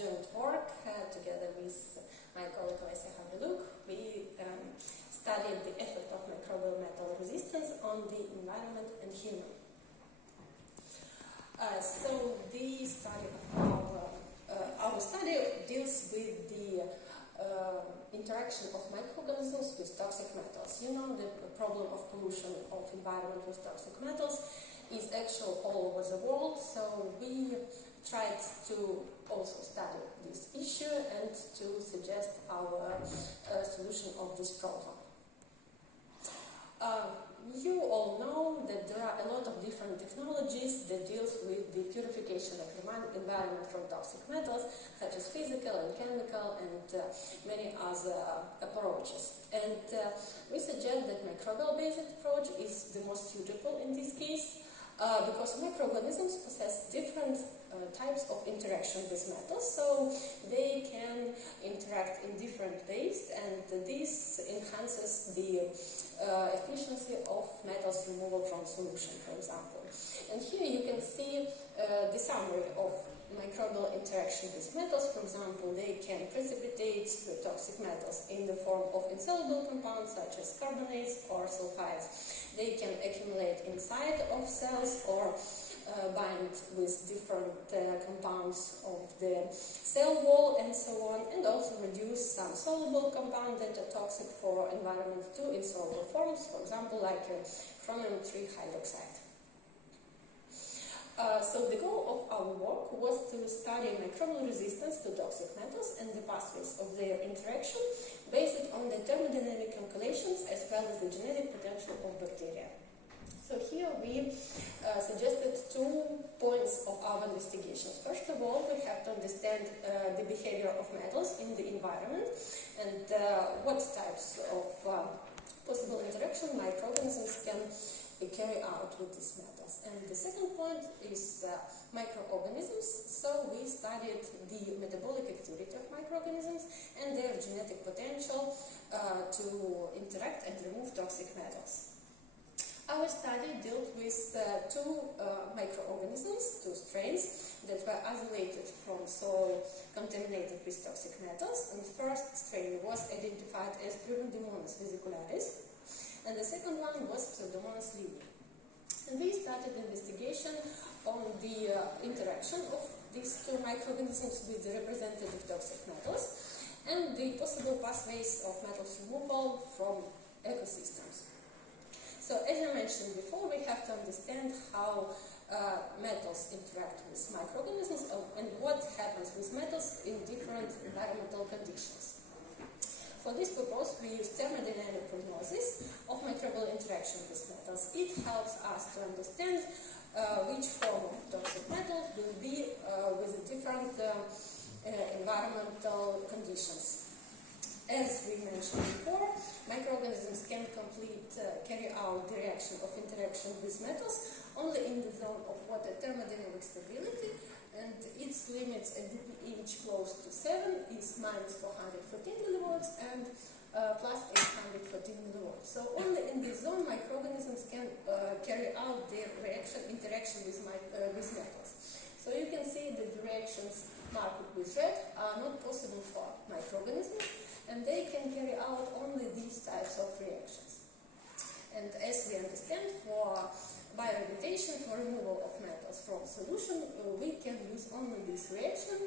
joint work together with my colleague Alessia Havreluk. We studied the effect of microbial metal resistance on the environment and human. So the study of our study deals with the interaction of microorganisms with toxic metals. You know, the problem of pollution of environment with toxic metals is actual all over the world, so we tried to also study this issue and to suggest our solution of this problem. You all know that there are a lot of different technologies that deals with the purification of the environment from toxic metals, such as physical and chemical and many other approaches. And we suggest that microbial-based approach is the most suitable in this case, because microorganisms possess different types of interaction with metals, so they can interact in different ways, and this enhances the efficiency of metals removal from solution, for example. And here you can see the summary of microbial interaction with metals. For example, they can precipitate the toxic metals in the form of insoluble compounds such as carbonates or sulfides. They can accumulate inside of cells or bind with different compounds of the cell wall and so on, and also reduce some soluble compounds that are toxic for environment to insoluble forms, for example, like chromium 3 hydroxide. So the goal of our work was to study microbial resistance to toxic metals and the pathways of their interaction based on the thermodynamic calculations as well as the genetic potential of bacteria. So here we suggested 2 points of our investigations. First of all, we have to understand the behavior of metals in the environment and what types of possible interaction microorganisms can carry out with these metals. And the second point is microorganisms. So we studied the metabolic activity of microorganisms and their genetic potential to interact and remove toxic metals. Our study dealt with 2 microorganisms, 2 strains that were isolated from soil contaminated with toxic metals. And the first strain was identified as Pseudomonas vesicularis, and the second one was Pseudomonas livii. And we started investigation on the interaction of these 2 microorganisms with the representative toxic metals and the possible pathways of metals removal from ecosystems. So, as I mentioned before, we have to understand how metals interact with microorganisms and what happens with metals in different environmental conditions. For this purpose, we use thermodynamic prognosis of microbial interaction with metals. It helps us to understand which form of toxic metals will be with different environmental conditions. As we mentioned before, microorganisms can carry out the reaction of interaction with metals only in the zone of water thermodynamic stability, and its limits at the pH close to 7 is minus 414 millivolts and plus 814 millivolts. So only in this zone microorganisms can carry out their interaction with metals. So you can see that the reactions marked with red are not possible for microorganisms, and they can carry out only these types of reactions. And as we understand, for bioremediation, for removal of metals from solution, we can use only this reaction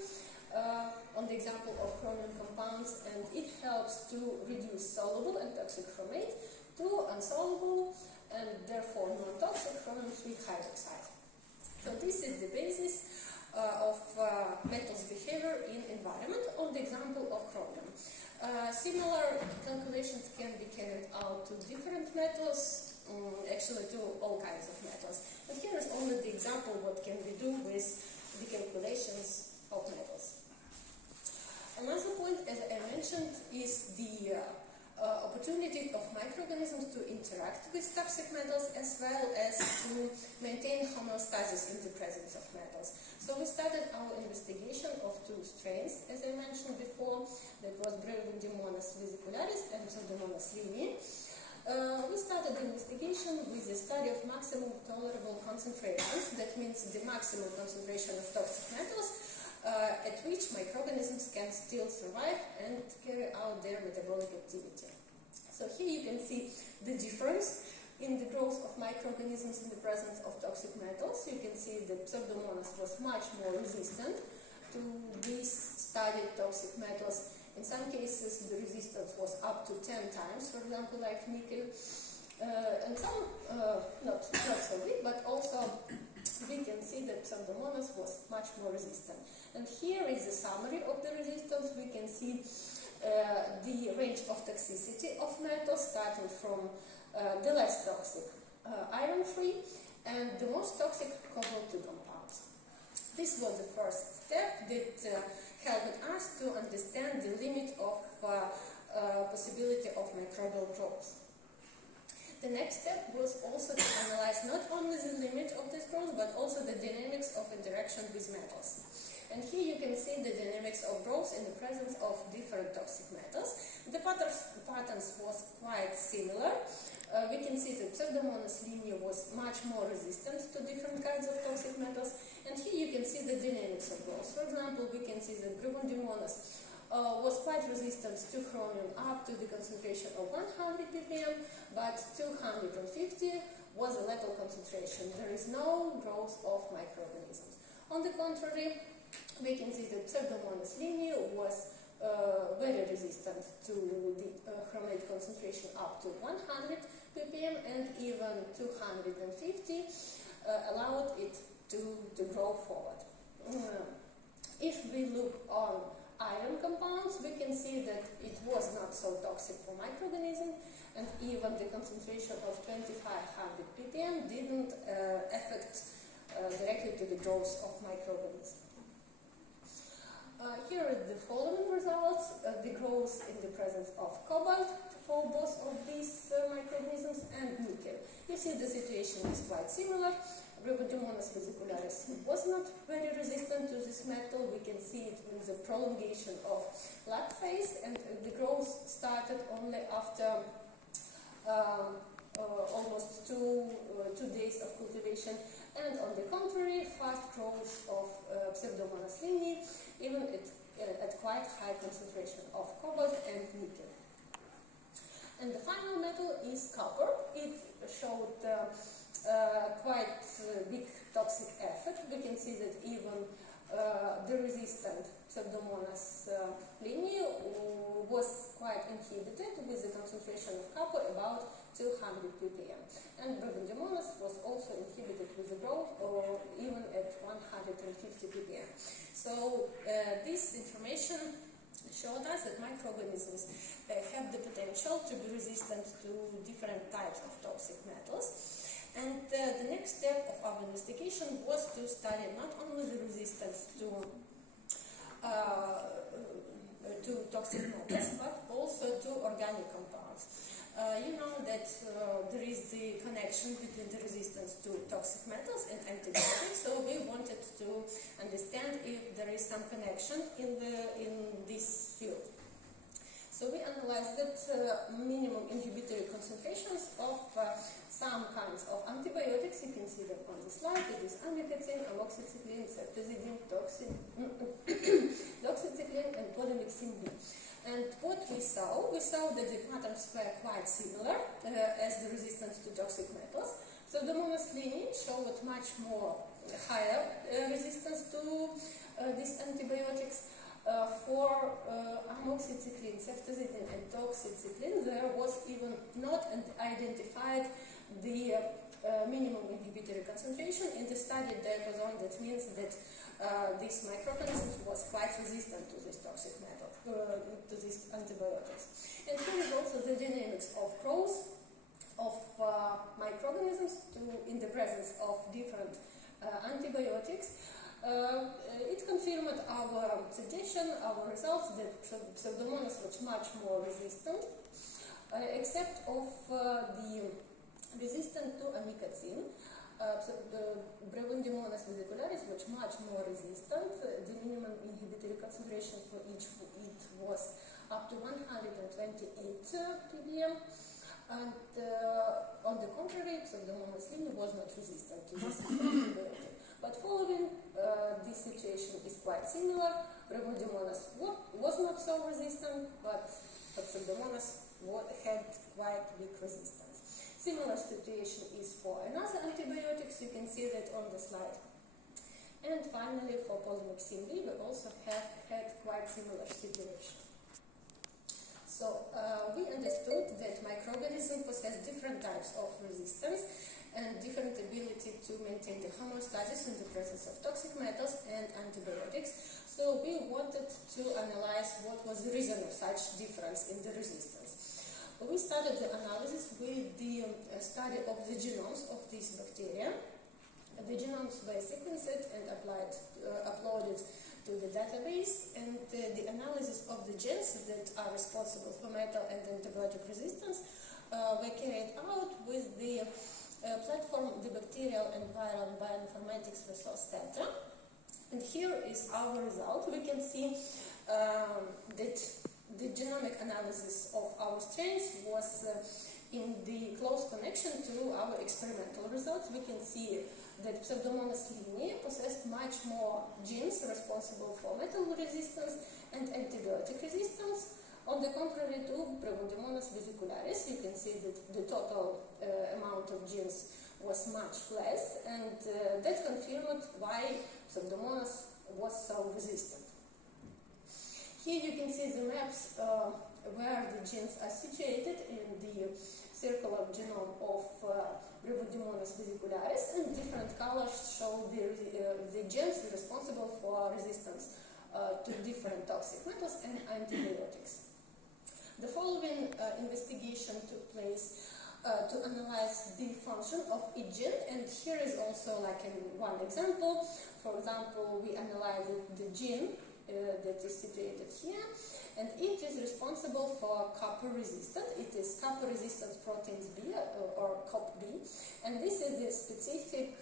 on the example of chromium compounds, and it helps to reduce soluble and toxic chromate to insoluble and therefore non-toxic chromium 3 hydroxide. So this is the basis of metals behavior in environment on the example of chromium. Similar calculations can be carried out to different metals, actually to all kinds of metals. And here is only the example what can we do with the calculations of metals. Another point, as I mentioned, is the opportunity of microorganisms to interact with toxic metals as well as to maintain homeostasis in the presence of metals. So we started our investigation of 2 strains, as I mentioned before, that was Pseudomonas vesicularis and Pseudomonas livii. We started the investigation with the study of maximum tolerable concentrations, that means the maximum concentration of toxic metals at which microorganisms can still survive and carry out their metabolic activity. So here you can see the difference in the growth of microorganisms in the presence of toxic metals. You can see that Pseudomonas was much more resistant to these studied toxic metals. In some cases, the resistance was up to 10 times, for example, like nickel. And some, not so big, but also we can see that Pseudomonas was much more resistant. And here is a summary of the resistance. We can see the range of toxicity of metals, starting from the less toxic iron-free and the most toxic cobalt-2 compounds. This was the first step that helped us to understand the limit of possibility of microbial growth. The next step was also to analyze not only the limit of this growth, but also the dynamics of interaction with metals. And here you can see the dynamics of growth in the presence of different toxic metals. The patterns was quite similar. We can see that Pseudomonas linear was much more resistant to different kinds of toxic metals. And here you can see the dynamics of growth. For example, we can see that Brevondimonas was quite resistant to chromium up to the concentration of 100 ppm, but 250 was a lethal concentration. There is no growth of microorganisms. On the contrary, we can see that Pseudomonas linear was very resistant to the chromate concentration up to 100 ppm, and even 250 allowed it to grow forward. If we look on iron compounds, we can see that it was not so toxic for microorganisms, and even the concentration of 2500 ppm didn't affect directly to the growth of microorganisms. Here are the following results. The growth in the presence of cobalt for both of these microorganisms and nickel. You see the situation is quite similar. Brevondimonas vesicularis was not very resistant to this metal. We can see it with the prolongation of lag phase, and the growth started only after almost two days of cultivation. And on the contrary, fast growth of Pseudomonas lineae, even at quite high concentration of cobalt and nickel. And the final metal is copper. It showed quite big toxic effect. We can see that even the resistant Pseudomonas lineae was quite inhibited with the concentration of copper about 200 ppm. And Brevondimonas was also inhibited with the growth or even at 150 ppm. So this information showed us that microorganisms have the potential to be resistant to different types of toxic metals. And the next step of our investigation was to study not only the resistance to toxic metals, but also to organic compounds. You know that there is the connection between the resistance to toxic metals and antibiotics, so we wanted to understand if there is some connection in this field. So we analyzed that minimum inhibitory concentrations of some kinds of antibiotics. You can see them on the slide. It is amikacin, amoxicillin, ceftazidime, doxycycline, and polymyxin B. And what we saw that the patterns were quite similar as the resistance to toxic metals. So the Pseudomonas lineae showed much more higher resistance to these antibiotics. For amoxicillin, ceftazidime, and doxycycline, there was even not identified the minimum inhibitory concentration in the studied diapason. That means that this microorganism was quite resistant to this toxic metal, to these antibiotics. And here is also the dynamics of growth of microorganisms in the presence of different antibiotics. It confirmed our suggestion, our results, that Pseudomonas was much more resistant, except of the resistant to amikacin. Brevondimonas vesicularis was much more resistant. The minimum inhibitory concentration for each it was up to 128 ppm. And on the contrary, Pseudomonas lineae was not resistant to this antibiotic. But following, this situation is quite quite similar. Rhabdomonas was not so resistant, but Pseudomonas had quite big resistance. Similar situation is for another antibiotics, you can see that on the slide. And finally, for polymyxin B, we also have had quite similar situation. So we understood that microorganisms possess different types of resistance and different ability to maintain the homeostasis in the presence of toxic metals and antibiotics. So we wanted to analyze what was the reason of such difference in the resistance. We started the analysis with the study of the genomes of these bacteria. The genomes were sequenced and uploaded to the database, and the analysis of the genes that are responsible for metal and antibiotic resistance were carried out with the platform, the Bacterial and Viral Bioinformatics Resource Center. And here is our result. We can see that the genomic analysis of our strains was in the close connection to our experimental results. We can see that Pseudomonas lineae possessed much more genes responsible for metal resistance and antibiotic resistance. On the contrary to Pseudomonas vesicularis, you can see that the total amount of genes was much less, and that confirmed why Pseudomonas was so resistant. Here you can see the maps where the genes are situated in the circular genome of Pseudomonas vesicularis, and different colors show the genes responsible for resistance to different toxic metals and antibiotics. The following investigation took place to analyze the function of each gene, and here is also like one example. For example, we analyzed the gene that is situated here, and it is responsible for copper resistance. It is copper resistance proteins B or COP-B, and this is the specific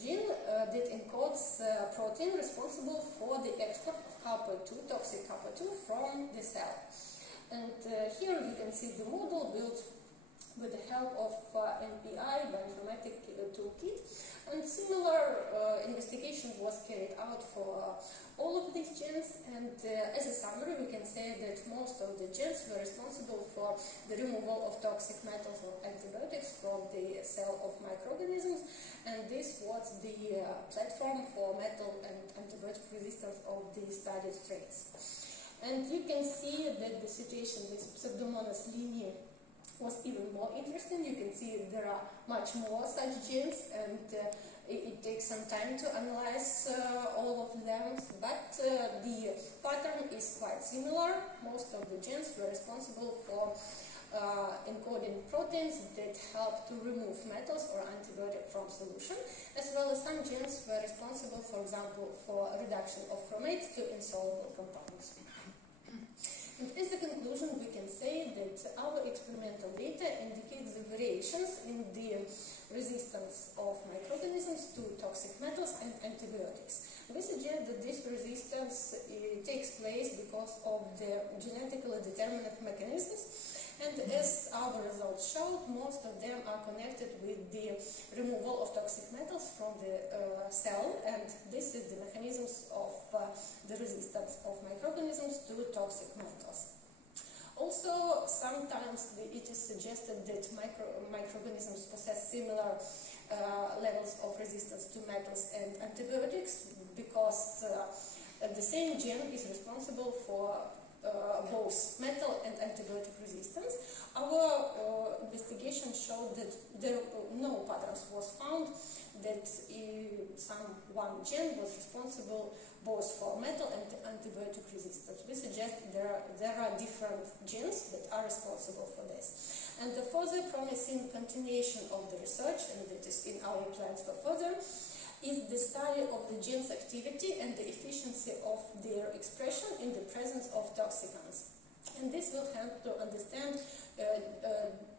gene that encodes protein responsible for the export of copper-2, toxic copper-2, from the cell. And here you can see the model built with the help of NPI, bioinformatic toolkit, and similar investigation was carried out for all of these genes, and as a summary we can say that most of the genes were responsible for the removal of toxic metals or antibiotics from the cell of microorganisms, and this was the platform for metal and antibiotic resistance of the studied strains. And you can see that the situation with Pseudomonas lineae was even more interesting. You can see there are much more such genes, and it takes some time to analyze all of them, but the pattern is quite similar. Most of the genes were responsible for encoding proteins that help to remove metals or antibiotic from solution, as well as some genes were responsible, for example, for reduction of chromates to insoluble compounds. And as a conclusion, we can say that our experimental data indicates the variations in the resistance of microorganisms to toxic metals and antibiotics. We suggest that this resistance takes place because of the genetically determined mechanisms, and as our results showed, most of them are connected with the removal of toxic metals from the cell, and this is the mechanisms of the resistance of microorganisms to toxic metals. Also, sometimes it is suggested that microorganisms possess similar levels of resistance to metals and antibiotics because the same gene is responsible for both metal and antibiotic resistance. Our investigation showed that no patterns was found that one gene was responsible both for metal and antibiotic resistance. We suggest there are different genes that are responsible for this. And the further promising continuation of the research, and that is in our plans for further, is the study of the gene's activity and the efficiency of their expression in the presence of toxicants. And this will help to understand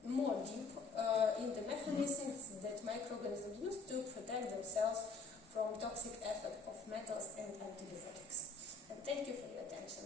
more deep in the mechanisms that microorganisms use to protect themselves from toxic effect of metals and antibiotics. And thank you for your attention.